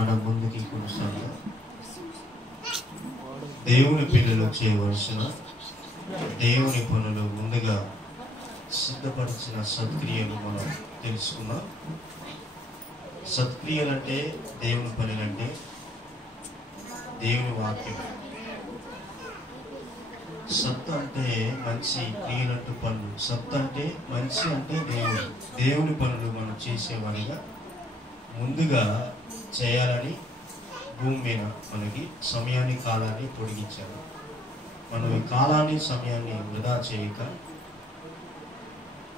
మనం ముందుకి కొనసాగుదాం. దేవుని పిల్లలు చేయవలసిన దేవుని పనులు ముందుగా సిద్ధపరిచిన సత్క్రియలు మనం తెలుసుకున్నాం. సత్క్రియలు అంటే దేవుని పనులు అంటే దేవుని వాక్యం. సత్ అంటే మంచి, క్రియలంటూ పనులు. సత్ అంటే మంచి అంటే దేవుని పనులు మనం చేసేవారిగా ముందుగా చేయాలని భూమి మీద మనకి సమయాన్ని, కాలాన్ని పొడిగించారు. మనం ఈ కాలాన్ని, సమయాన్ని వృధా చేయక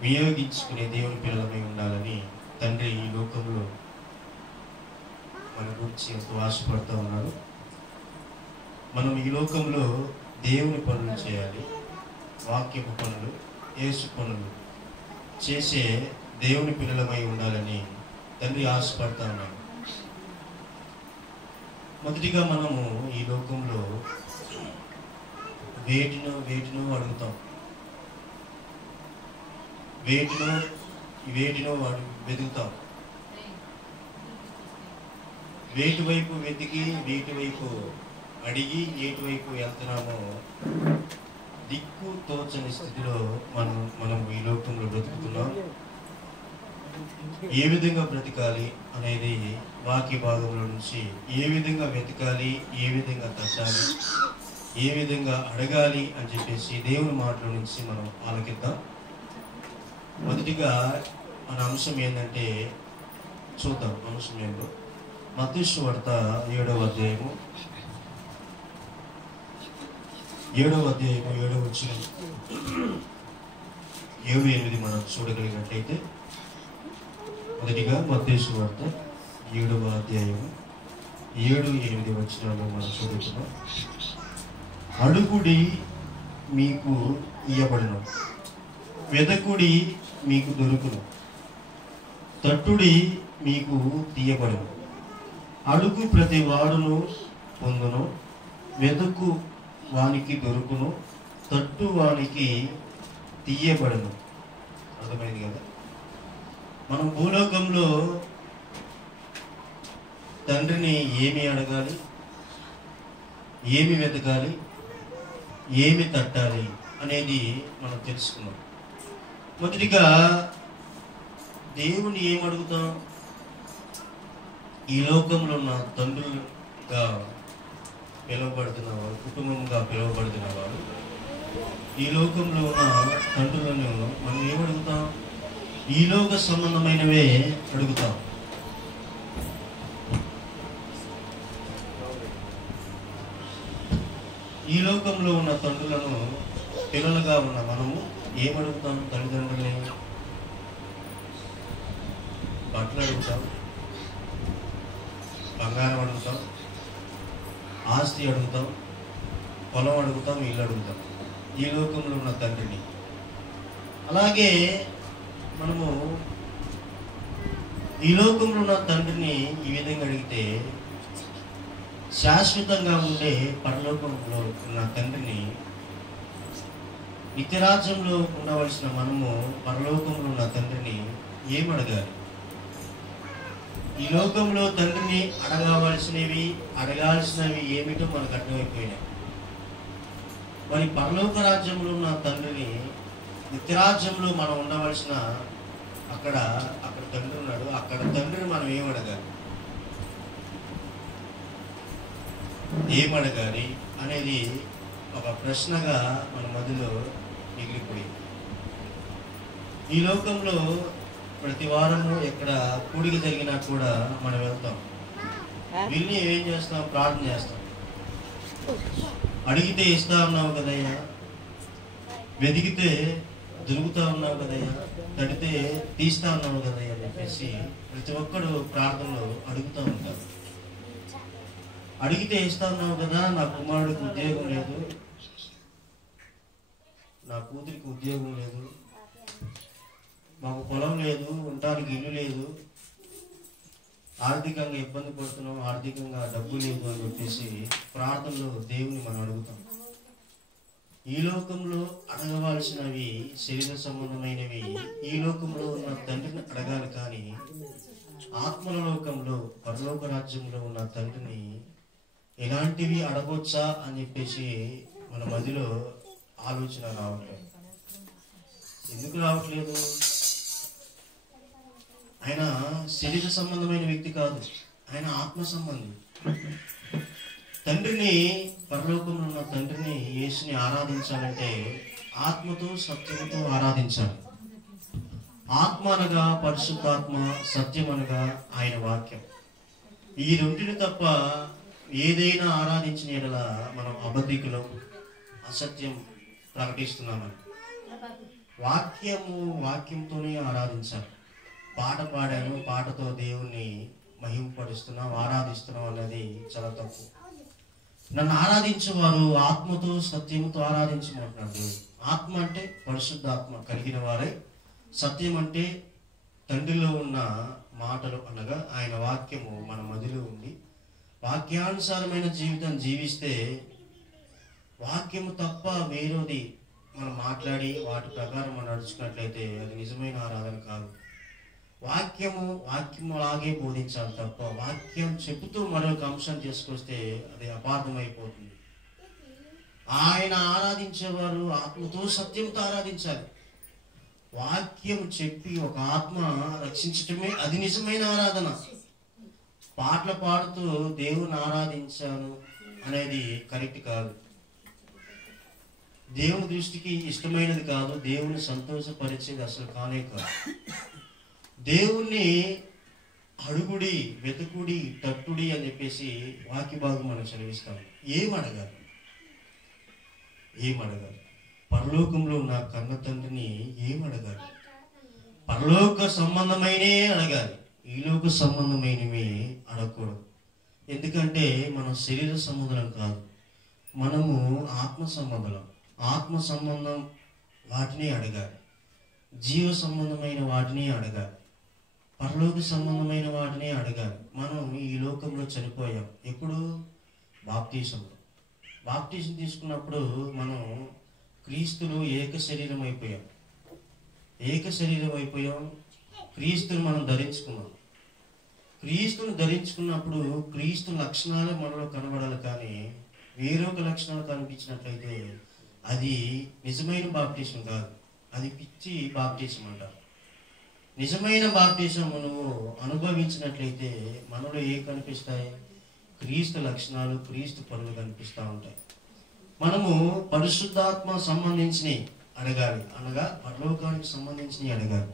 వినియోగించుకునే దేవుని పిల్లలమై ఉండాలని తండ్రి ఈ లోకంలో మన గురించి ఎంతో ఆశపడుతూ ఉన్నారు. మనం ఈ లోకంలో దేవుని పనులు చేయాలి, వాక్యపు పనులు, యేసు పనులు చేసే దేవుని పిల్లలమై ఉండాలని తండ్రి ఆశపడతా ఉన్నాడు. మొదటిగా మనము ఈ లోకంలో వేటినో అడుగుతాం, వేటినో వెతుకుతాం. వేటి వైపు వెతికి, వేటి వైపు అడిగి, ఏటి వైపు వెళ్తున్నామో దిక్కు తోచని స్థితిలో మనం ఈ లోకంలో బ్రతుకుతున్నాం. ఏ విధంగా బ్రతకాలి అనేది వాక్య భాగంలో నుంచి, ఏ విధంగా వెతకాలి, ఏ విధంగా తట్టాలి, ఏ విధంగా అడగాలి అని చెప్పేసి దేవుని మాటల నుంచి మనం ఆలకిద్దాం. మొదటిగా మన అంశం ఏంటంటే చూద్దాం. అంశం ఏంటో మత్తయి సువార్త 7వ అధ్యాయము 7వ వచనం 7-8 మనం చూడగలిగినట్లయితే, మొదటిగా మత్తయి సువార్త 7వ అధ్యాయము 7-8 వచనాలు మనం చదువుతున్నాం. అడుగుడి మీకు ఇయ్యబడును, వెదకుడి మీకు దొరుకును, తట్టుడి మీకు తీయబడును. అడుగు ప్రతి వాడును పొందును, వెదకు వానికి దొరుకును, తట్టు వానికి తీయబడును. అర్థమైంది కదా? మనం భూలోకంలో తండ్రిని ఏమి అడగాలి, ఏమి వెతకాలి, ఏమి తట్టాలి అనేది మనం తెలుసుకున్నాం. మొదటిగా దేవుని ఏం అడుగుతాం? ఈ లోకంలో ఉన్న తండ్రులుగా పిలువబడుతున్న వారు, కుటుంబంగా పిలువబడుతున్న వారు, ఈ లోకంలో ఉన్న తండ్రులను మనం ఏమడుగుతాం? ఈ లోక సంబంధమైనవే అడుగుతాం. ఈ లోకంలో ఉన్న తండ్రులను పిల్లలుగా ఉన్న మనము ఏమడుగుతాం? తల్లిదండ్రులని బట్టలు అడుగుతాం, బంగారం అడుగుతాం, ఆస్తి అడుగుతాం, పొలం అడుగుతాం, ఇల్లు అడుగుతాం ఈ లోకంలో ఉన్న తండ్రిని. అలాగే మనము ఈ లోకంలో ఉన్న తండ్రిని ఈ విధంగా అడిగితే, శాశ్వతంగా ఉండే పరలోకంలో ఉన్న తండ్రిని, నిత్యరాజ్యంలో ఉండవలసిన మనము పరలోకంలో ఉన్న తండ్రిని ఏమడగాలి? ఈ లోకంలో తండ్రిని అడగాల్సినవి ఏమిటో మనకు అర్థమైపోయినాయి. మరి పరలోక రాజ్యంలో ఉన్న తండ్రిని, నిత్యరాజ్యంలో మనం ఉండవలసిన అక్కడ తండ్రి ఉన్నాడు, అక్కడ తండ్రిని మనం ఏమడగాలి, ఏమడగాలి అనేది ఒక ప్రశ్నగా మన మధ్యలో మిగిలిపోయింది. ఈ లోకంలో ప్రతి వారము ఎక్కడ కూడిక జరిగినా కూడా మనం వెళ్తాం, వెళ్ళి ఏం చేస్తాం? ప్రార్థన చేస్తాం. అడిగితే ఇస్తా ఉన్నావు కదయ్యా, వెతికితే దొరుకుతా ఉన్నావు కదయ్యా, తడితే తీస్తా ఉన్నావు కదయ్యా అని చెప్పేసి ప్రతి ఒక్కడు ప్రార్థనలో అడుగుతూ ఉంటారు. అడిగితే ఇస్తా ఉన్నావు కదా, నా కుమారుడికి ఉద్యోగం లేదు, నా కూతురికి ఉద్యోగం లేదు, మాకు పొలం లేదు, ఉండడానికి ఇల్లు లేదు, ఆర్థికంగా ఇబ్బంది పడుతున్నాం, ఆర్థికంగా డబ్బు లేదు అని చెప్పేసి ప్రార్థనలో దేవుని మనం అడుగుతాం. ఈ లోకంలో అడగవలసినవి శరీర సంబంధమైనవి ఈ లోకంలో ఉన్న తండ్రిని అడగాలి. కానీ ఆత్మల లోకంలో పరలోక రాజ్యంలో ఉన్న తండ్రిని ఎలాంటివి అడగొచ్చా అని చెప్పేసి మన మధ్యలో ఆలోచన రావట్లేదు. ఎందుకు రావట్లేదు? ఆయన శరీర సంబంధమైన వ్యక్తి కాదు, ఆయన ఆత్మ సంబంధి. తండ్రిని, పరలోకంలో ఉన్న తండ్రిని, యేసుని ఆరాధించాలంటే ఆత్మతో సత్యముతో ఆరాధించాలి. ఆత్మ అనగా పరిశుద్ధాత్మ, సత్యం అనగా ఆయన వాక్యం. ఈ రెంటిని తప్ప ఏదైనా ఆరాధించిన యెడల మనం అబద్ధికులం, అసత్యం ప్రకటిస్తున్నామని. వాక్యంతోనే ఆరాధించాలి. పాట పాడాను, పాటతో దేవుణ్ణి మహింపడుస్తున్నాం, ఆరాధిస్తున్నాం అన్నది చాలా తప్పు. నన్ను ఆరాధించేవారు ఆత్మతో సత్యంతో ఆరాధించమంటున్నాడు దేవుడు. ఆత్మ అంటే పరిశుద్ధాత్మ కలిగిన వారై, సత్యం అంటే తండ్రిలో ఉన్న మాటలు అనగా ఆయన వాక్యము మన మదిలో ఉండి వాక్యానుసారమైన జీవితం జీవిస్తే, వాక్యము తప్ప వేరేది మనం మాట్లాడి వాటి ప్రకారం మనం నడుచుకున్నట్లయితే అది నిజమైన ఆరాధన కాదు. వాక్యము అలాగే బోధించాలి తప్ప వాక్యం చెబుతూ మరొక అంశం చేసుకొస్తే అది అపార్థమైపోతుంది. ఆయన ఆరాధించేవారు ఆత్మతో సత్యంతో ఆరాధించాలి. వాక్యం చెప్పి ఒక ఆత్మ రక్షించటమే అది నిజమైన ఆరాధన. పాటలు పాడుతూ దేవుని ఆరాధించాను అనేది కరెక్ట్ కాదు. దేవుని దృష్టికి ఇష్టమైనది కాదు, దేవుని సంతోషపరిచేది అసలు కానే కాదు. దేవుణ్ణి అడుగుడి, వెతుకుడి, తట్టుడి అని చెప్పేసి వాక్య భాగం మనం చదివిస్తాం. ఏమడగాలి? పరలోకంలో ఉన్న కన్న తండ్రిని ఏమడగాలి? పరలోక సంబంధమైనే అడగాలి, ఈలోక సంబంధమైనవి అడగకూడదు. ఎందుకంటే మనం శరీర సంబంధం కాదు, మనము ఆత్మ సంబంధం. ఆత్మ సంబంధం వాటిని అడగాలి, జీవ సంబంధమైన వాటిని అడగాలి, పరలోక సంబంధమైన వాటిని అడగాలి. మనం ఈ లోకంలో చనిపోయాం. ఎప్పుడు? బాప్తీసంలో. బాప్తీసం తీసుకున్నప్పుడు మనం క్రీస్తులు ఏక శరీరం అయిపోయాం. క్రీస్తుని మనం ధరించుకున్నాం. క్రీస్తుని ధరించుకున్నప్పుడు క్రీస్తు లక్షణాలు మనలో కనబడాలి, కానీ వేరొక లక్షణాలు కనిపించినట్లయితే అది నిజమైన బాప్తీసం కాదు, అది పిచ్చి బాప్తీసం అంటారు. నిజమైన బాప్తీసం నువ్వు అనుభవించినట్లయితే మనలో ఏ కనిపిస్తాయి? క్రీస్తు లక్షణాలు, క్రీస్తు పనులు కనిపిస్తూ ఉంటాయి. మనము పరిశుద్ధాత్మ సంబంధించినవి అడగాలి, అనగా పరలోకానికి సంబంధించినవి అడగాలి.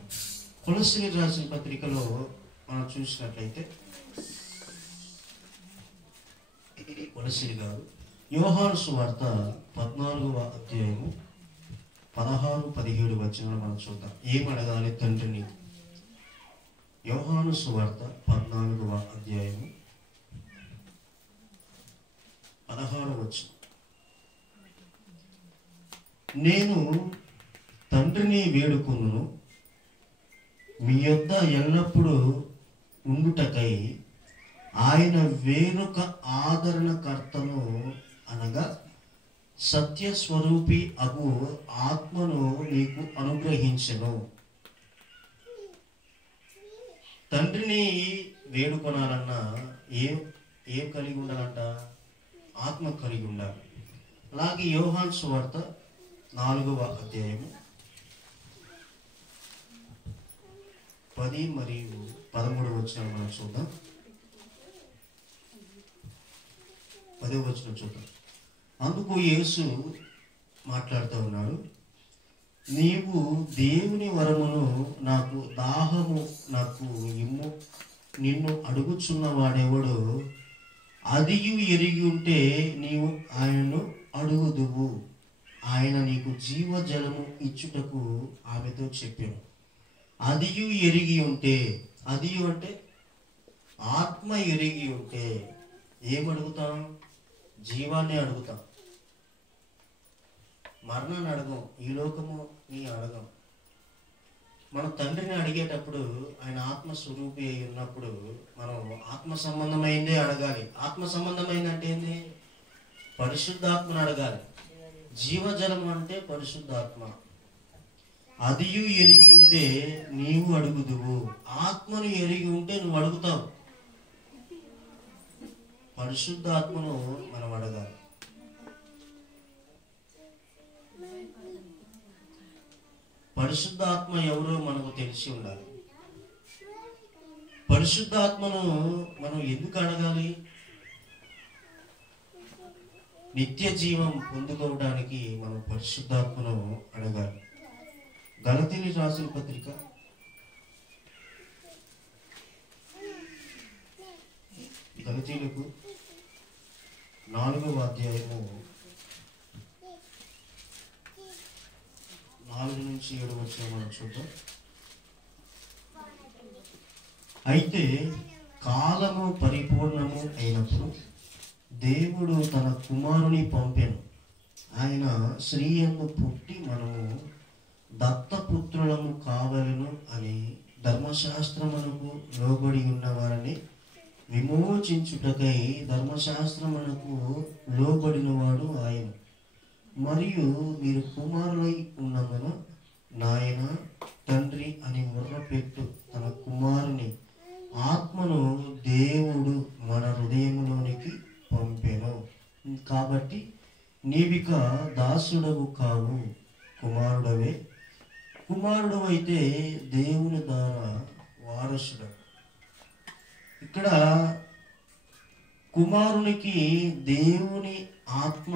కొలస్సీలకు రాసిన పత్రికలో మనం చూసినట్లయితే, కొలస్సీ కాదు, యోహాను సువార్త 14వ అధ్యాయము 16-17 వచనాలు మనం చూద్దాం. ఏమడగాలి తండ్రిని? యోహాను సువార్త 14వ అధ్యాయము 16వ వచనం. నేను తండ్రిని వేడుకొనును, మీ యొద్ద ఎల్లప్పుడూ ఉండుటకై ఆయన వేరొక ఆదరణకర్తను అనగా సత్యస్వరూపి అగు ఆత్మను నీకు అనుగ్రహించెను. తండ్రిని వేడుకొనాలన్నా ఏం కలిగి ఉండాలంట? ఆత్మ కలిగి ఉండాలి. అలాగే యోహాను సువార్త 4వ అధ్యాయము 10 మరియు 13 వచనాలు మనం చూద్దాం. 10వ వచనం చూద్దాం. అందుకు యేసు మాట్లాడుతూ ఉన్నాడు, నీవు దేవుని వరమును నాకు దాహము నాకు ఇమ్ము, నిన్ను అడుగుచున్న వాడెవడు అదియు ఎరిగి ఉంటే నీవు ఆయనను అడుగుదువు, ఆయన నీకు జీవజలము ఇచ్చుటకు ఆమెతో చెప్పాను. అదియు ఎరిగి ఉంటే, అదియు అంటే ఆత్మ ఎరిగి ఉంటే ఏమడుగుతాం? జీవాన్ని అడుగుతాం, మరణాన్ని అడగం, ఈ లోకము నీ అడగం. మన తండ్రిని అడిగేటప్పుడు ఆయన ఆత్మ స్వరూపి అయి ఉన్నప్పుడు మనం ఆత్మ సంబంధమైందే అడగాలి. ఆత్మ సంబంధమైంది అంటే ఏంది? పరిశుద్ధాత్మను అడగాలి. జీవజలం అంటే పరిశుద్ధాత్మ. అదియు ఎరిగి ఉంటే నీవు అడుగుదువు. ఆత్మను ఎరిగి ఉంటే నువ్వు అడుగుతావు. పరిశుద్ధాత్మను మనం అడగాలి. పరిశుద్ధాత్మ ఎవరో మనకు తెలిసి ఉండాలి. పరిశుద్ధాత్మను మనం ఎందుకు అడగాలి? నిత్య జీవం పొందుకోవడానికి మనం పరిశుద్ధాత్మను అడగాలి. గలతీయులకు రాసిన పత్రిక 4వ అధ్యాయము 4 నుంచి 7 వరకు మనం చూద్దాం. అయితే కాలము పరిపూర్ణము అయినప్పుడు దేవుడు తన కుమారుని పంపెను. ఆయన స్త్రీ యందు పుట్టి మనము దత్తపుత్రులము కావలను అని ధర్మశాస్త్రమునకు లోబడి ఉన్న వారిని విమోచించుటకై ధర్మశాస్త్రమునకు లోబడిన వాడు ఆయన. మరియు మీరు కుమారులై ఉన్నందున నాయన తండ్రి అని మొర్రపెట్టు తన కుమారుని ఆత్మను దేవుడు మన హృదయంలోనికి పంపెను. కాబట్టి నీవిక దాసుడవు కావు, కుమారుడవే. కుమారుడు అయితే దేవుని ద్వారా వారసుడు. ఇక్కడ కుమారునికి దేవుని ఆత్మ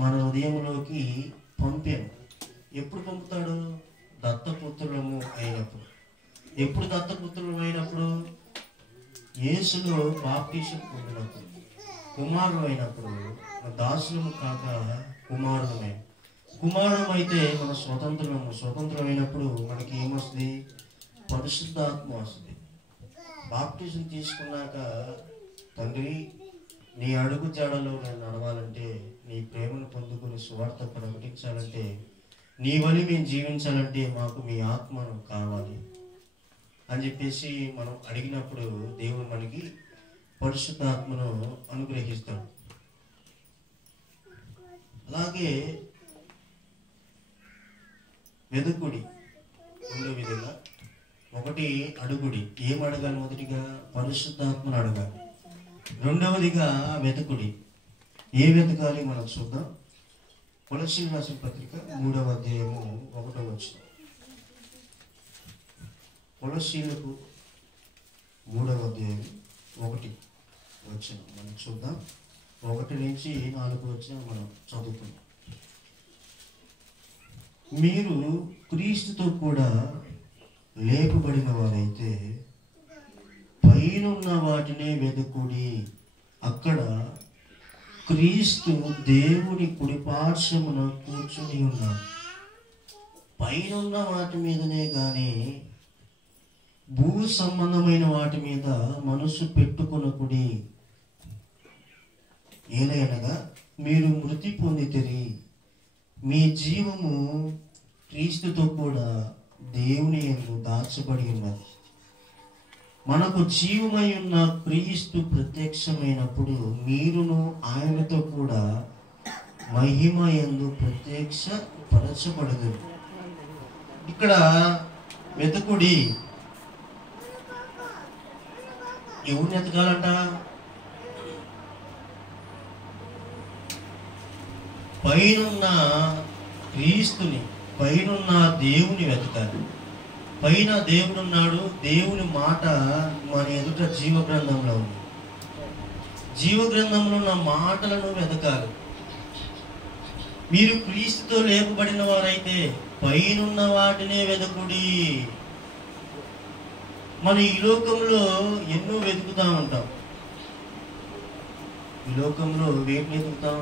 మన హృదయంలోకి పంపాను. ఎప్పుడు పంపుతాడు? దత్తపుత్రులము అయినప్పుడు. ఎప్పుడు దత్తపుత్రులం అయినప్పుడు? యేసులో బాప్టిజం పొందినప్పుడు. కుమారుడు అయినప్పుడు. దాసులము కాక కుమారుడమే. కుమారుడు అయితే మన స్వతంత్రమైనప్పుడు మనకి ఏమొస్తుంది? పరిశుద్ధాత్మ వస్తుంది. బాప్టిజం తీసుకున్నాక తండ్రి నీ అడుగు జాడలో నేను నడవాలంటే, నీ ప్రేమను పొందుకుని సువార్త ప్రకటించాలంటే, నీ వలి మేము జీవించాలంటే మాకు మీ ఆత్మను కావాలి అని చెప్పేసి మనం అడిగినప్పుడు దేవుడు మనకి పరిశుద్ధాత్మను అనుగ్రహిస్తాడు. అలాగే వెదుకుడి రెండో విధంగా. ఒకటి అడుగుడి. ఏం అడగాలి? మొదటిగా పరిశుద్ధాత్మను అడగాలి. రెండవదిగా వెతుకుడి. ఏ వెతకాలి మనం చూద్దాం. కొలస్సీయులకు రాసిన పత్రిక 3వ అధ్యాయము 1వ వచనం. కొలస్సీయులకు 3వ అధ్యాయం 1 వచనం మనం చూద్దాం. 1 నుంచి 4 వచనం మనం చదువుకుందాం. మీరు క్రీస్తుతో కూడా లేపబడిన వారైతే పైనున్న వాటినే వెతుకుడి. అక్కడ క్రీస్తు దేవుని కుడిపార్శ్వమున కూర్చుని ఉన్నాడు. పైనున్న వాటి మీదనే గాని భూ సంబంధమైన వాటి మీద మనసు పెట్టుకొనకుడి. ఏలయనగా మీరు మృతి పొందితిరి, మీ జీవము క్రీస్తుతో కూడా దేవుని యందు దాచబడి ఉన్నది. మనకు జీవమై ఉన్న క్రీస్తు ప్రత్యక్షమైనప్పుడు మీరును ఆయనతో కూడా మహిమ యందు ప్రత్యక్షపరచబడదు. ఇక్కడ వెతుకుడి. ఎవరిని ఎతకాలంట? పైనున్న క్రీస్తుని, పైనున్న దేవుని వెతకాలి. పైన దేవుడు ఉన్నాడు. దేవుని మాట మన ఎదుట జీవ గ్రంథంలో ఉంది. జీవ గ్రంథంలో ఉన్న మాటలను వెతకాలి. మీరు క్రీస్తుతో లేపబడిన వారైతే పైనున్న వాటినే వెతుకుడి. మన ఈ లోకంలో ఎన్నో వెతుకుతా ఉంటాం. ఈ లోకంలో వేటిని వెతుకుతాం?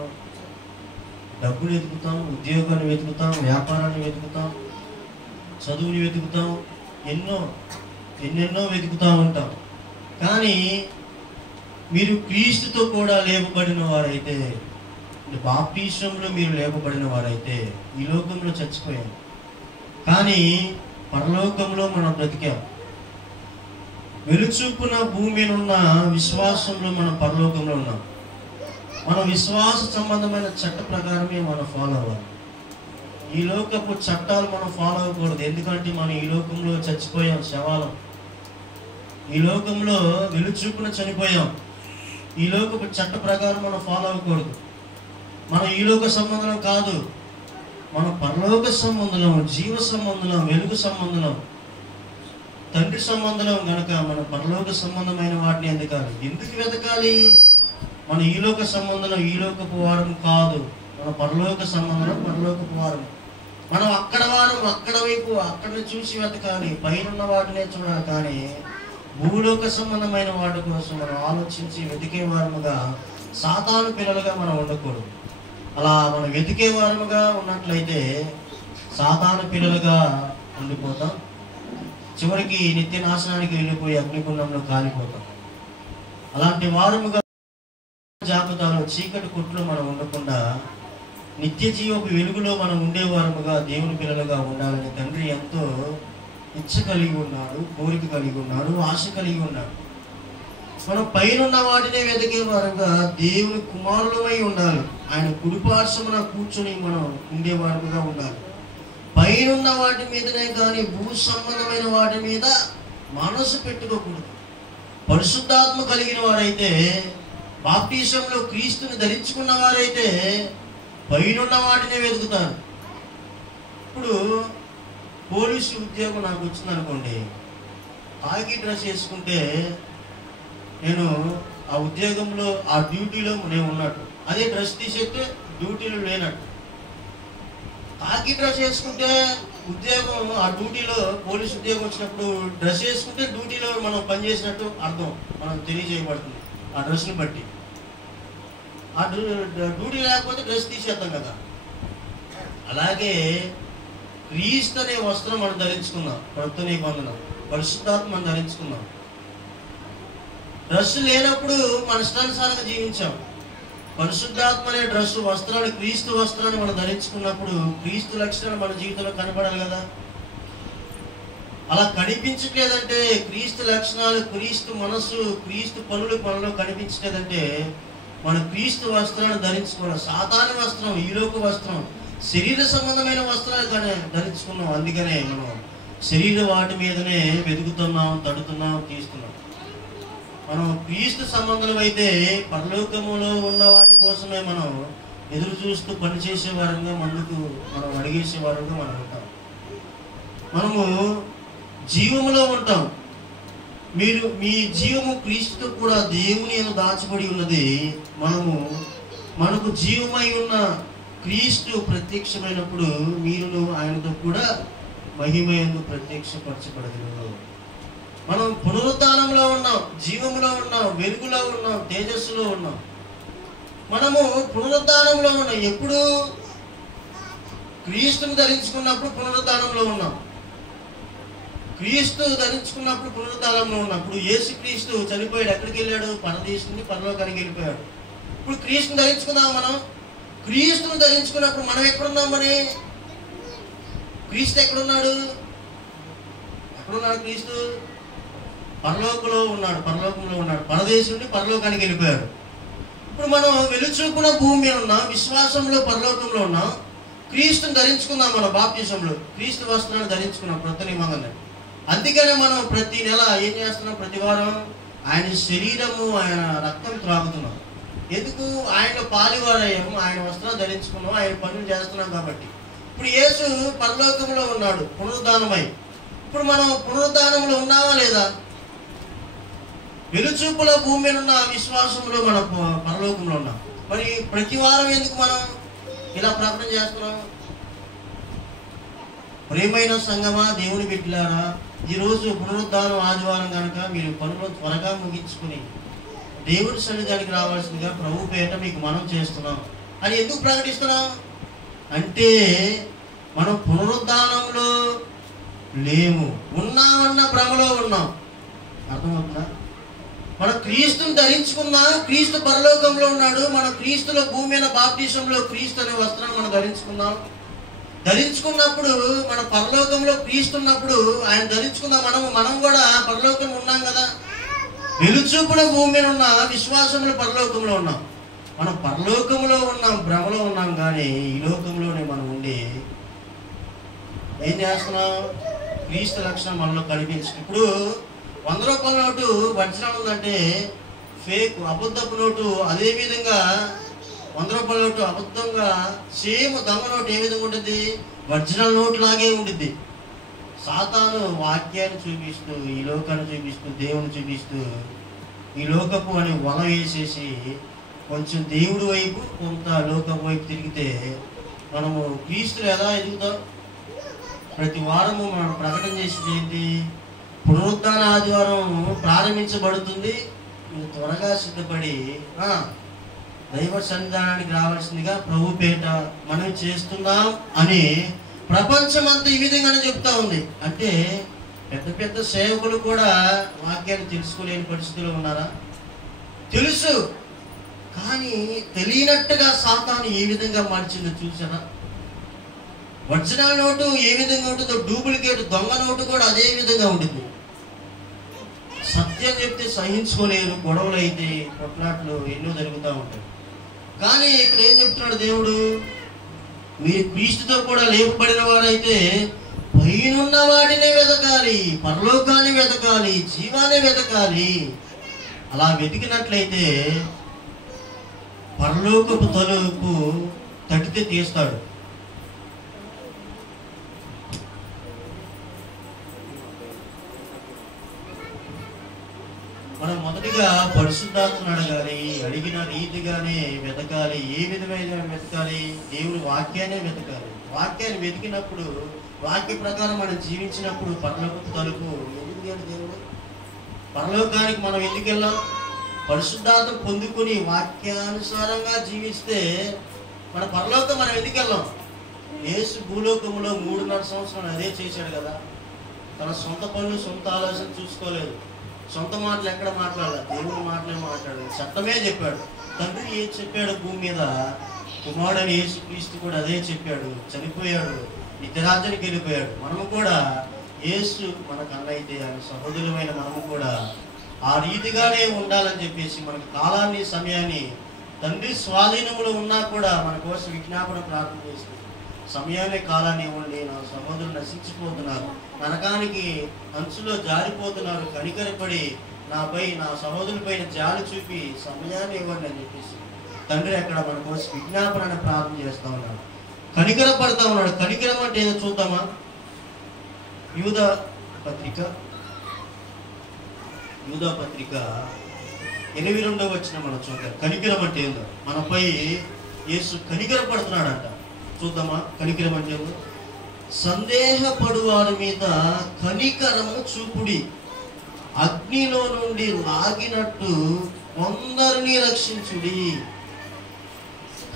డబ్బుని వెతుకుతాం, ఉద్యోగాన్ని వెతుకుతాం, వ్యాపారాన్ని వెతుకుతాం, చదువుని వెతుకుతాం, ఎన్నెన్నో వెతుకుతూ ఉంటాం. కానీ మీరు క్రీస్తుతో కూడా లేపబడిన వారైతే, బాప్టిజంలో మీరు లేపబడిన వారైతే ఈ లోకంలో చచ్చిపోయాం, కానీ పరలోకంలో మనం బ్రతికాం. వెలుచూపున భూమి మీద ఉన్న విశ్వాసంలో మనం పరలోకంలో ఉన్నాం. మన విశ్వాస సంబంధమైన చట్ట ప్రకారమే మనం ఫాలో అవ్వాలి. ఈ లోకపు చట్టాలు మనం ఫాలో అవ్వకూడదు. ఎందుకంటే మనం ఈ లోకంలో చచ్చిపోయాం, శవాలం. ఈ లోకంలో వెలుచూపున చనిపోయాం. ఈ లోకపు చట్ట ప్రకారం మనం ఫాలో అవ్వకూడదు. మనం ఈ లోక సంబంధం కాదు, మన పరలోక సంబంధం, జీవ సంబంధం, వెలుగు సంబంధం, తండ్రి సంబంధం కనుక మన పరలోక సంబంధమైన వాటిని ఎందుకు వెతకాలి? మన ఈ లోక సంబంధం ఈ లోకపు వారం కాదు, మన పరలోక సంబంధం పరలోకపు వారం. మనం అక్కడ వారం, అక్కడ వైపు, అక్కడిని చూసి వెతకాలి, పైన వాటినే చూడాలి. కానీ భూలోక సంబంధమైన వాటి కోసం మనం ఆలోచించి వెతికే వారముగా, సాతాను పిల్లలుగా మనం ఉండకూడదు. అలా మనం వెతికే వారముగా ఉన్నట్లయితే సాతాను పిల్లలుగా ఉండిపోతాం. చివరికి నిత్య నాశనానికి వెళ్ళిపోయి అగ్నిగుండంలో కాలిపోతాం. అలాంటి వారముగా జాబితాలో చీకటి కొట్టులో మనం ఉండకుండా నిత్య జీవపు వెలుగులో మనం ఉండేవారముగా దేవుని పిల్లలుగా ఉండాలని తండ్రి ఎంతో ఇచ్చ కలిగి ఉన్నాడు, కోరిక కలిగి ఉన్నాడు, ఆశ కలిగి ఉన్నాడు. మనం పైనున్న వాటినే వెతికే వారంగా దేవుని కుమారులమై ఉండాలి. ఆయన కుడిపార్శ్వమున కూర్చొని మనం ఉండేవారుగా ఉండాలి. పైనున్న వాటి మీదనే కానీ భూ సంబంధమైన వాటి మీద మనసు పెట్టుకోకూడదు. పరిశుద్ధాత్మ కలిగిన వారైతే, బాప్టిజంలో క్రీస్తుని ధరించుకున్న వారైతే పైనున్న వాటినే వెతుకుతారు. ఇప్పుడు పోలీసు ఉద్యోగం నాకు వచ్చిందనుకోండి, కాకి డ్రెస్ వేసుకుంటే నేను ఆ ఉద్యోగంలో, ఆ డ్యూటీలో నేను ఉన్నట్టు. అదే డ్రెస్ తీసేస్తే డ్యూటీలో లేనట్టు. కాకి డ్రెస్ వేసుకుంటే ఉద్యోగం, ఆ డ్యూటీలో పోలీసు ఉద్యోగం వచ్చినప్పుడు డ్రెస్ వేసుకుంటే డ్యూటీలో మనం పనిచేసినట్టు అర్థం మనం తెలియజేయబడుతుంది ఆ డ్రెస్ని బట్టి. ఆ డ్యూటీ లేకపోతే డ్రెస్ తీసేద్దాం కదా. అలాగే క్రీస్తు అనే వస్త్రం మనం ధరించుకున్నాం, కొత్త నిబంధన పరిశుద్ధాత్మ మనం ధరించుకున్నాం. డ్రెస్ లేనప్పుడు మన ఇష్టానుసారంగా జీవించాం. పరిశుద్ధాత్మ అనే డ్రెస్, వస్త్రాలు, క్రీస్తు వస్త్రాన్ని మనం ధరించుకున్నప్పుడు క్రీస్తు లక్షణాలు మన జీవితంలో కనపడాలి కదా. అలా కనిపించట్లేదంటే, క్రీస్తు లక్షణాలు, క్రీస్తు మనస్సు, క్రీస్తు పనులు మనలో కనిపించలేదంటే మన క్రీస్తు వస్త్రాన్ని ధరించుకోవాలి. సాతాను వస్త్రం, ఈలోక వస్త్రం, శరీర సంబంధమైన వస్త్రాలు కానీ ధరించుకున్నాం. అందుకనే మనం శరీర వాటి మీదనే వెతుకుతున్నాం, తడుతున్నాం, తీస్తున్నాం. మనం క్రీస్తు సంబంధం అయితే పరలోకములో ఉన్న వాటి కోసమే మనం ఎదురు చూస్తూ పనిచేసే వారంగా, ముందుకు మనం అడిగేసే వారంగా మనం ఉంటాం. మనము జీవములో ఉంటాం. మీ జీవము క్రీస్తుతో కూడా దేవుని యందు దాచబడి ఉన్నది. మనకు జీవమై ఉన్న క్రీస్తు ప్రత్యక్షమైనప్పుడు మీరును ఆయనతో కూడా మహిమయందు ప్రత్యక్షపరచబడగలరు. మనం పునరుద్ధానంలో ఉన్నాం, జీవంలో ఉన్నాం, వెలుగులో ఉన్నాం, తేజస్సులో ఉన్నాం. మనము పునరుద్ధానంలో ఉన్నాం. ఎప్పుడు? క్రీస్తుని ధరించుకున్నప్పుడు పునరుద్ధానంలో ఉన్నాం. క్రీస్తు ధరించుకున్నప్పుడు పునరుద్ధానంలో ఉన్నప్పుడు యేసు క్రీస్తు చనిపోయాడు. ఎక్కడికి వెళ్ళాడు? పరదేశం నుండి పరలోకానికి వెళ్ళిపోయాడు. ఇప్పుడు క్రీస్తుని ధరించుకుందాం. మనం క్రీస్తుని ధరించుకున్నప్పుడు మనం ఎక్కడున్నాం? మరి క్రీస్తు ఎక్కడున్నాడు? ఎక్కడున్నాడు క్రీస్తు? పరలోకంలో ఉన్నాడు. పరలోకంలో ఉన్నాడు. పరదేశం నుండి పరలోకానికి వెళ్ళిపోయాడు. ఇప్పుడు మనం వెలుచూపున భూమి మీద ఉన్నాం, విశ్వాసంలో పరలోకంలో ఉన్నాం. క్రీస్తుని ధరించుకుందాం. మనం బాప్టిజంలో క్రీస్తు వస్త్రాన్ని ధరించుకున్నాం, కొత్త నిబంధన. అందుకనే మనం ప్రతి నెల ఏం చేస్తున్నాం? ప్రతి వారం ఆయన శరీరము, ఆయన రక్తం త్రాగుతున్నాం. ఎందుకు? ఆయన పాలివారయ్యాము, ఆయన వస్త్రాలు ధరించుకున్నాం, ఆయన పనులు చేస్తున్నాం కాబట్టి. ఇప్పుడు యేసు పరలోకంలో ఉన్నాడు పునరుద్ధానమై. ఇప్పుడు మనం పునరుద్ధానంలో ఉన్నామా లేదా? వెలుచూపుల భూమి మీద ఉన్న విశ్వాసంలో మనం పరలోకంలో ఉన్నాం. మరి ప్రతి వారం ఎందుకు మనం ఇలా ప్రార్థన చేస్తున్నాం? ప్రియమైన సంగమా, దేవుని బిడ్డలారా, ఈరోజు పునరుద్ధానం ఆదివారం కనుక మీరు పనులు త్వరగా ముగించుకుని దేవుడి సన్నిధానికి రావాల్సిందిగా ప్రభు పేట మీకు మనం చేస్తున్నాం అని ఎందుకు ప్రకటిస్తున్నాం అంటే, మనం పునరుద్ధానంలో లేము, ఉన్నామన్న భ్రమలో ఉన్నాం. అర్థమవుతుందా? మనం క్రీస్తుని ధరించుకున్నాం, క్రీస్తు పరలోకంలో ఉన్నాడు. మనం క్రీస్తులో భూమి మీద బాప్టిజంలో క్రీస్తు అనే వస్త్రాన్ని మనం ధరించుకున్నాం. ధరించుకున్నప్పుడు మన పరలోకంలో క్రీస్తు ఉన్నప్పుడు ఆయన ధరించుకున్నాం. మనం కూడా పరలోకంలో ఉన్నాం కదా. వెలుచూపున భూమి మీద ఉన్న విశ్వాసంలో పరలోకంలో ఉన్నాం. మనం పరలోకంలో ఉన్నాం, భ్రమలో ఉన్నాం. కానీ ఈ లోకంలోనే మనం ఉండి ఏం చేస్తున్నాం? క్రీస్తు లక్షణం మనలో కనిపించు. ఇప్పుడు 100 రూపాయల నోటు ఒరిజినల్ ఉందంటే ఫేక్, అబద్ధపు నోటు. అదే విధంగా 100 రూపాయల నోటు అబద్ధంగా సేమ్ దొంగ నోటు ఏ విధంగా ఉంటుంది? ఒరిజినల్ నోట్ లాగే ఉంటుంది. సాతాను వాక్యాన్ని చూపిస్తూ, ఈ లోకాన్ని చూపిస్తూ, దేవుని చూపిస్తూ, ఈ లోకపు అని వల వేసేసి కొంచెం దేవుడి వైపు కొంత లోకపు వైపు తిరిగితే మనము క్రీస్తులు ఎలా ఎదుగుతాం? ప్రతి వారము మనం ప్రకటన చేసేది ఏంటి? పునరుద్ధాన ఆదివారం ప్రారంభించబడుతుంది, మీరు త్వరగా సిద్ధపడి దైవ సన్నిధానానికి రావాల్సిందిగా ప్రభు పేట మనం చేస్తున్నాం అని ప్రపంచమంతా ఈ విధంగానే చెప్తా ఉంది. అంటే పెద్ద పెద్ద సేవకులు కూడా వాక్యాన్ని తెలుసుకోలేని పరిస్థితిలో ఉన్నారా? తెలుసు, కానీ తెలియనట్టుగా సాతాను ఏ విధంగా మార్చిందో చూసారా? ఒరిజినల్ నోటు ఏ విధంగా ఉంటుందో డూప్లికేట్ దొంగ నోటు కూడా అదే విధంగా ఉంటుంది. సత్యం చెప్తే సహించుకోలేరు, గొడవలు అయితే కొట్లాట్లు ఎన్నో జరుగుతూ ఉంటాయి. కానీ ఇక్కడ ఏం చెప్తున్నాడు దేవుడు? మీరు క్రీస్తుతో కూడా లేపబడిన వారైతే పైనున్న వాటినే వెతకాలి, పరలోకాన్ని వెతకాలి, జీవాన్ని వెతకాలి. అలా వెతికినట్లయితే పరలోకపు తలుపు తట్టితే తీస్తాడు. మనం మొదటిగా పరిశుద్ధాత్మను అడగాలి, అడిగిన రీతిగానే వెతకాలి. ఏ విధమైన వెతకాలి? దేవుని వాక్యాన్ని వెతకాలి. వాక్యాన్ని వెతికినప్పుడు, వాక్య ప్రకారం మనం జీవించినప్పుడు పరలోకపు తలుపు ఎందుకు దేవుడు? పరలోకానికి మనం ఎందుకు వెళ్ళాం? పరిశుద్ధాత్మ పొందుకొని వాక్యానుసారంగా జీవిస్తే మన పరలోకం మనం ఎందుకు వెళ్ళాం? యేసు భూలోకంలో 3.5 సంవత్సరాలు అదే చేశాడు కదా. తన సొంత పనులు, సొంత ఆలోచన చూసుకోలేదు. సొంత మాటలు ఎక్కడ మాట్లాడలేదు, దేవుని మాటలే మాట్లాడాడు. చట్టమే చెప్పాడు. తండ్రి ఏది చెప్పాడు భూమి మీద, కుమారుడని యేసు క్రీస్తు కూడా అదే చెప్పాడు. చనిపోయాడు, నిత్యరాజ్యానికి వెళ్ళిపోయాడు. మనము కూడా యేసు మన కన్నైతే ఆయన సహోదరులమైన మనము కూడా ఆ రీతిగానే ఉండాలని చెప్పేసి మనకి కాలాన్ని, సమయాన్ని తండ్రి స్వాధీనంలో ఉన్నా కూడా మన కోసం విజ్ఞాపన ప్రార్థన చేస్తుంది. సమయాన్ని, కాలాన్ని ఇవ్వండి, నా సహోదరులు నశించిపోతున్నారు, నరకానికి అంచులో జారిపోతున్నారు, కనికరపడి నాపై, నా సహోదరులపైన జాలి చూపి సమయాన్ని ఇవ్వండి అని చెప్పేసి తండ్రి అక్కడ మన కోసం విజ్ఞాపన ప్రార్థన చేస్తూ ఉన్నాడు. కనికర పడతా ఉన్నాడు. కనికరం అంటే ఏదో చూద్దామా? యూదా పత్రిక 82వ వచనం మనం చూద్దాం. కనికరం అంటే ఏందో, మనపై యేసు కనికర పడుతున్నాడంట. చూద్దామా కనికరం అంటే ఏందో? సందేహపడు వారి మీద కనికరము చూపుడి, అగ్నిలో నుండి లాగినట్టు కొందరిని రక్షించుడి.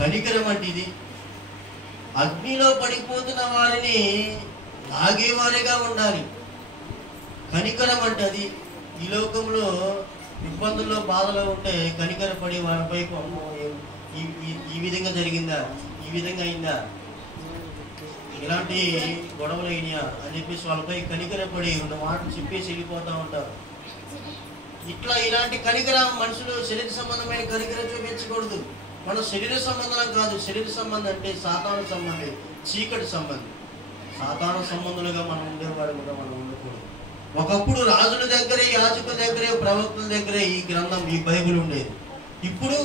కనికరం అంటే ఇది. అగ్నిలో పడిపోతున్న వారిని లాగేవారిగా ఉండాలి. కనికరం అంటే అది. ఈ లోకంలో ఇబ్బందుల్లో, బాధలో ఉంటే కనికరపడి వారిపై ఈ విధంగా జరిగిందా, ఈ విధంగా అయిందా, ఇలాంటి గొడవలు అయినాయా అని చెప్పేసి వాళ్ళపై కనికరపడి 2 మాటలు చెప్పేసి వెళ్ళిపోతూ ఉంటారు. ఇలాంటి కనికరం మనుషులు శరీర సంబంధమైన కనికరం చూపించకూడదు. మన శరీర సంబంధం కాదు. శరీర సంబంధం అంటే సాతాను సంబంధం, చీకటి సంబంధం. సాతాను సంబంధులుగా మనం ఉండేవారు కూడా మనం ఉండకూడదు. ఒకప్పుడు రాజుల దగ్గరే, యాజకుల దగ్గరే, ప్రవక్తల దగ్గరే ఈ గ్రంథం, ఈ బైబిల్ ఉండేది. ఇప్పుడు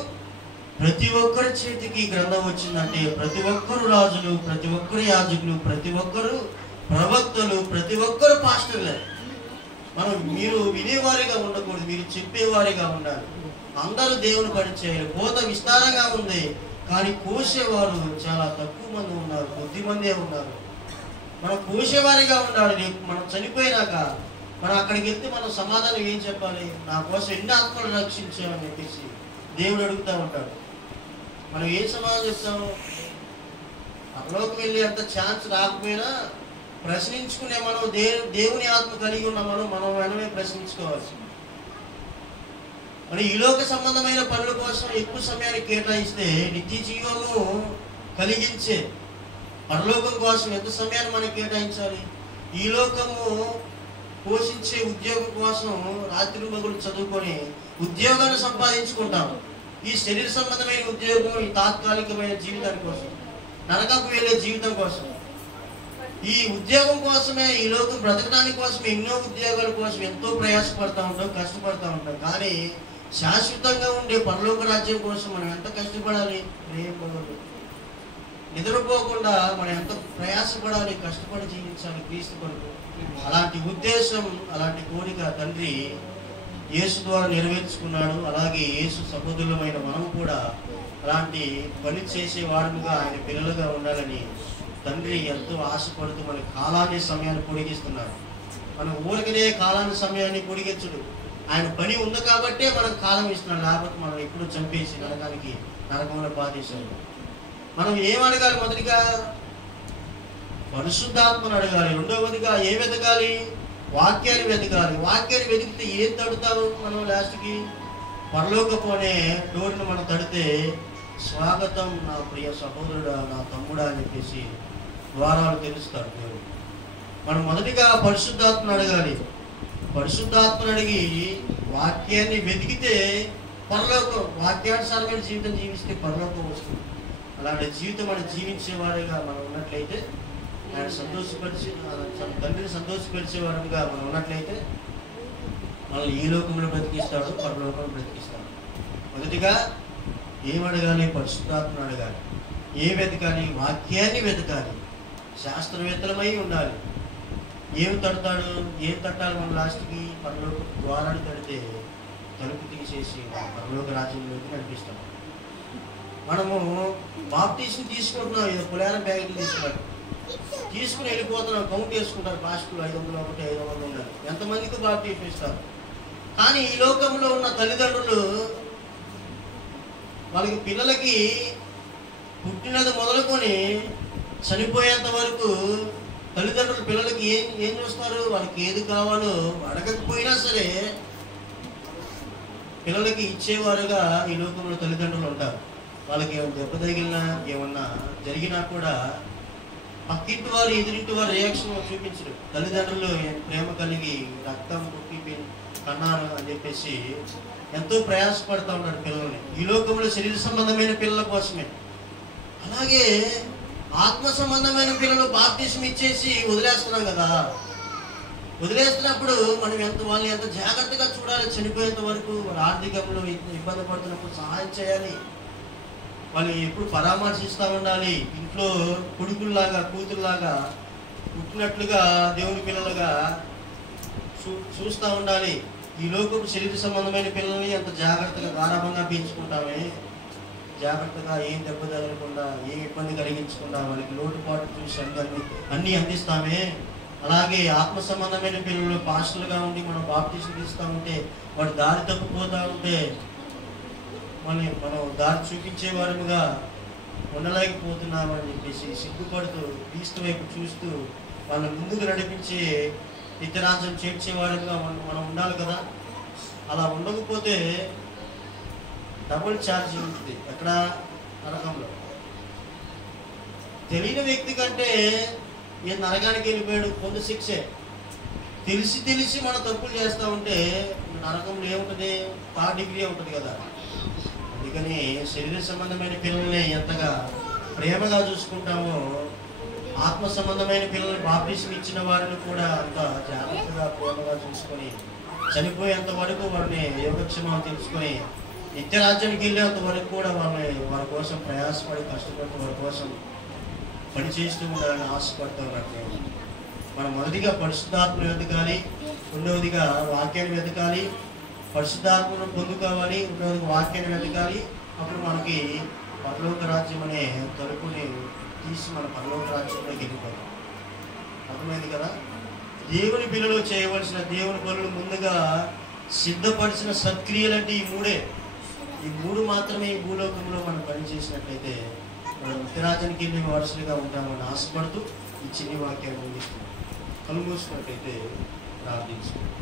ప్రతి ఒక్కరి చేతికి ఈ గ్రంథం వచ్చిందంటే ప్రతి ఒక్కరు రాజులు, ప్రతి ఒక్కరు యాజకులు, ప్రతి ఒక్కరు ప్రవక్తలు, ప్రతి ఒక్కరు పాస్టర్లే. మీరు వినేవారిగా ఉండకూడదు, మీరు చెప్పేవారిగా ఉండాలి. అందరూ దేవుని పని చేయాలి. కోత విస్తారంగా ఉంది, కానీ కోసేవారు చాలా తక్కువ మంది ఉన్నారు, కొద్ది మందే ఉన్నారు. మనం కోసేవారిగా ఉండాలి. రేపు మనం చనిపోయినాక మనం అక్కడికి వెళ్తే మనం సమాధానం ఏం చెప్పాలి? నా కోసం ఎన్ని ఆత్మలు రక్షించామని చెప్పేసి దేవుడు అడుగుతూ ఉంటాడు. మనం ఏం సమాధానం చెప్తాము? పరలోకి వెళ్ళి అంత ఛాన్స్ రాకపోయినా ప్రశ్నించుకునే మనం దేవుని ఆత్మ కలిగి ఉన్న మనం మనమే ప్రశ్నించుకోవాలి. మరి ఈ లోక సంబంధమైన పనుల కోసం ఎక్కువ సమయాన్ని కేటాయిస్తే నిత్య జీవము కలిగించే పరలోకం కోసం ఎంత సమయాన్ని మనం కేటాయించాలి? ఈ లోకము పోషించే ఉద్యోగం కోసం రాత్రి మగులు చదువుకొని ఉద్యోగాన్ని సంపాదించుకుంటాం. ఈ శరీర సంబంధమైన ఉద్యోగం, ఈ తాత్కాలికమైన జీవితాని కోసం, నరకకు వెళ్ళే జీవితం కోసం. ఈ ఉద్యోగం కోసమే, ఈ లోకం బ్రతకడానికి కోసమే ఎన్నో ఉద్యోగాల కోసం ఎంతో ప్రయాసపడతా ఉంటాం, కష్టపడతా ఉంటాం. కానీ శాశ్వతంగా ఉండే పరలోక రాజ్యం కోసం మనం ఎంత కష్టపడాలి? నిద్రపోకుండా మనం ఎంత ప్రయాసపడాలి, కష్టపడి జీవించాలి క్రీస్తు కొరకు. అలాంటి ఉద్దేశం, అలాంటి కోరిక తండ్రి యేసు ద్వారా నెరవేర్చుకున్నాడు. అలాగే యేసు సహోదరులమైన మనం కూడా అలాంటి పని చేసే వారముగా, ఆయన పిల్లలుగా ఉండాలని తండ్రి ఎంతో ఆశపడుతూ మన కాలాన్ని, సమయాన్ని పొడిగిస్తున్నాడు. మనం ఊరికనే కాలాన్ని, సమయాన్ని పొడిగించడు. ఆయన పని ఉంది కాబట్టే మనకు కాలం ఇస్తున్నాడు. లేకపోతే మనం ఎప్పుడు చంపేసి నరకంలో బాధేశాడు. మనం ఏం అడగాలి? మొదటిగా పరిశుద్ధాత్మను అడగాలి. రెండవదిగా ఏం వెతకాలి? వాక్యాన్ని వెతకాలి. వాక్యాన్ని వెతికితే ఏం తడుతావు మనం? లాస్ట్కి పరలోకపు అనే డోర్ని మనం తడితే, స్వాగతం నా ప్రియ సహోదరుడా, నా తమ్ముడా అని చెప్పేసి ద్వారాలు తెలుస్తాడు దేవుడు. మనం మొదటిగా పరిశుద్ధాత్మను అడగాలి. పరిశుద్ధాత్మను అడిగి వాక్యాన్ని వెతికితే పరలోకం, వాక్యానుసారమైన జీవితం జీవిస్తే పరలోకం వస్తుంది. అలాంటి జీవితం మనం జీవించేవారుగా మనం ఉన్నట్లయితే, ఆయన తండ్రిని సంతోషపరిచేవారుగా మనం ఉన్నట్లయితే మనల్ని ఈ లోకంలో బ్రతికిస్తాడు, పరలోకంలో బ్రతికిస్తాడు. మొదటిగా ఏం అడగాలి? పరిశుద్ధాత్మను అడగాలి. ఏం వెతకాలి? వాక్యాన్ని వెతకాలి. శాస్త్రవేత్తలమై ఉండాలి. ఏం తడతాడు? ఏం తట్టాలి మనం? లాస్ట్కి పరలోక ద్వారాన్ని తడితే తలుపు తీసేసి పరలోక రాజ్యంలోకి నడిపిస్తాం. మనము బాప్టిజం తీసుకుంటున్నాం, ఏదో పులారం ప్యాకెట్లు తీసుకుని వెళ్ళిపోతున్నాం. కౌంట్ చేసుకుంటారు పాస్టులు, 500 ఒకటి 500 ఉండాలి. ఎంతమందికి బాప్టిజం ఇస్తారు? కానీ ఈ లోకంలో ఉన్న తల్లిదండ్రులు వాళ్ళకి పిల్లలకి పుట్టినది మొదలుకొని చనిపోయేంత వరకు తల్లిదండ్రులు పిల్లలకి ఏం చూస్తారు? వాళ్ళకి ఏది కావాలో అడగకపోయినా సరే పిల్లలకి ఇచ్చేవారుగా ఈ లోకంలో తల్లిదండ్రులు ఉంటారు. వాళ్ళకి ఏమైనా దెబ్బ తగిలినా, ఏమన్నా జరిగినా కూడా పక్కింటి వారు, ఎదురింటి వారు రియాక్షన్ చూపించరు. తల్లిదండ్రులు ప్రేమ కలిగి రక్తం పుట్టి కన్నారు అని చెప్పేసి ఎంతో ప్రయాసపడుతూ ఉంటారు పిల్లల్ని. ఈ లోకంలో శరీర సంబంధమైన పిల్లల కోసమే. అలాగే ఆత్మ సంబంధమైన పిల్లలు బాప్టిజం ఇచ్చేసి వదిలేస్తున్నాం కదా. వదిలేస్తున్నప్పుడు మనం వాళ్ళని ఎంత జాగ్రత్తగా చూడాలి. చనిపోయేంత వరకు వాళ్ళు ఆర్థికంలో ఇబ్బంది పడుతున్నప్పుడు సహాయం చేయాలి. వాళ్ళు ఎప్పుడు పరామర్శిస్తూ ఉండాలి. ఇంట్లో కొడుకుల్లాగా, కూతురులాగా, పుట్టినట్లుగా దేవుని పిల్లలుగా చూస్తూ ఉండాలి. ఈ లోకపు శరీర సంబంధమైన పిల్లల్ని ఎంత జాగ్రత్తగా, గారాభంగా పెంచుకుంటామే, జాగ్రత్తగా ఏం దెబ్బ తగలకుండా, ఏం ఇబ్బంది కలిగించకుండా వాళ్ళకి లోటుపాటు చూసి అన్నీ అందిస్తామే. అలాగే ఆత్మ సంబంధమైన పిల్లలు పాస్టర్లుగా ఉండి మనం బాప్టిజం తీస్తూ ఉంటే, వాడు దారి తప్పిపోతూ ఉంటే మనం దారి చూపించే వారముగా ఉండలేకపోతున్నామని చెప్పేసి సిగ్గుపడుతూ క్రీస్తు వైపు చూస్తూ వాళ్ళ ముందుకు నడిపించి నిత్యరాజ్యం చేర్చే వారముగా మనం ఉండాలి కదా. అలా ఉండకపోతే డబుల్ ఛార్జ్ ఉంటుంది. ఎక్కడ? నరకంలో. తెలియని వ్యక్తి కంటే ఏ నరకానికి వెళ్ళిపోయాడు, పొందు శిక్షే. తెలిసి మనం తప్పులు చేస్తూ ఉంటే నరకంలో ఏముంటుంది? 3rd డిగ్రీ ఉంటుంది కదా. అందుకని శరీర సంబంధమైన పిల్లల్ని ఎంతగా ప్రేమగా చూసుకుంటామో, ఆత్మ సంబంధమైన పిల్లల్ని బాప్టిజం ఇచ్చిన వారిని కూడా అంత జాగ్రత్తగా ప్రేమగా చూసుకొని చనిపోయేంత వరకు వారిని యోగక్షేమాలు తెలుసుకొని నిత్యరాజ్యానికి వెళ్ళేంత వరకు కూడా వారి కోసం ప్రయాసపడి కష్టపడి వారి కోసం పనిచేస్తూ ఉండాలని ఆశపడుతూ ఉన్నట్టు మనం మొదటిగా పరిశుద్ధాత్మను వెతకాలి. రెండవదిగా వాక్యాన్ని వెతకాలి. పరిశుద్ధాత్మను పొందుకోవాలి. రెండవదిగా వాక్యాన్ని వెతకాలి. అప్పుడు మనకి పరలోక రాజ్యం అనే తలుపుని తీసి మన పరలోక రాజ్యంలోకి వెళ్ళిపోతాం. అర్థమైంది కదా. దేవుని పిల్లలు చేయవలసిన దేవుని పనులు ముందుగా సిద్ధపరిచిన సత్క్రియలంటే ఈ మూడు మాత్రమే ఈ భూలోకంలో మనం పనిచేసినట్లయితే మనం నిత్యరాజ్యానికి వెళ్ళి వారసులుగా ఉంటామని ఆశపడుతూ ఈ చిన్ని వాక్యాన్ని అందిస్తున్నాం. కళ్ళు మూసుకున్నట్లయితే ప్రార్థించుకుంటాం.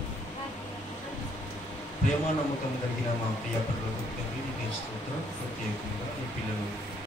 ప్రేమ నమ్మకం కలిగిన మా ప్రియ పరలోక తండ్రి, నీకే స్తోత్రం. ప్రత్యేకంగా ఈ పిల్లలు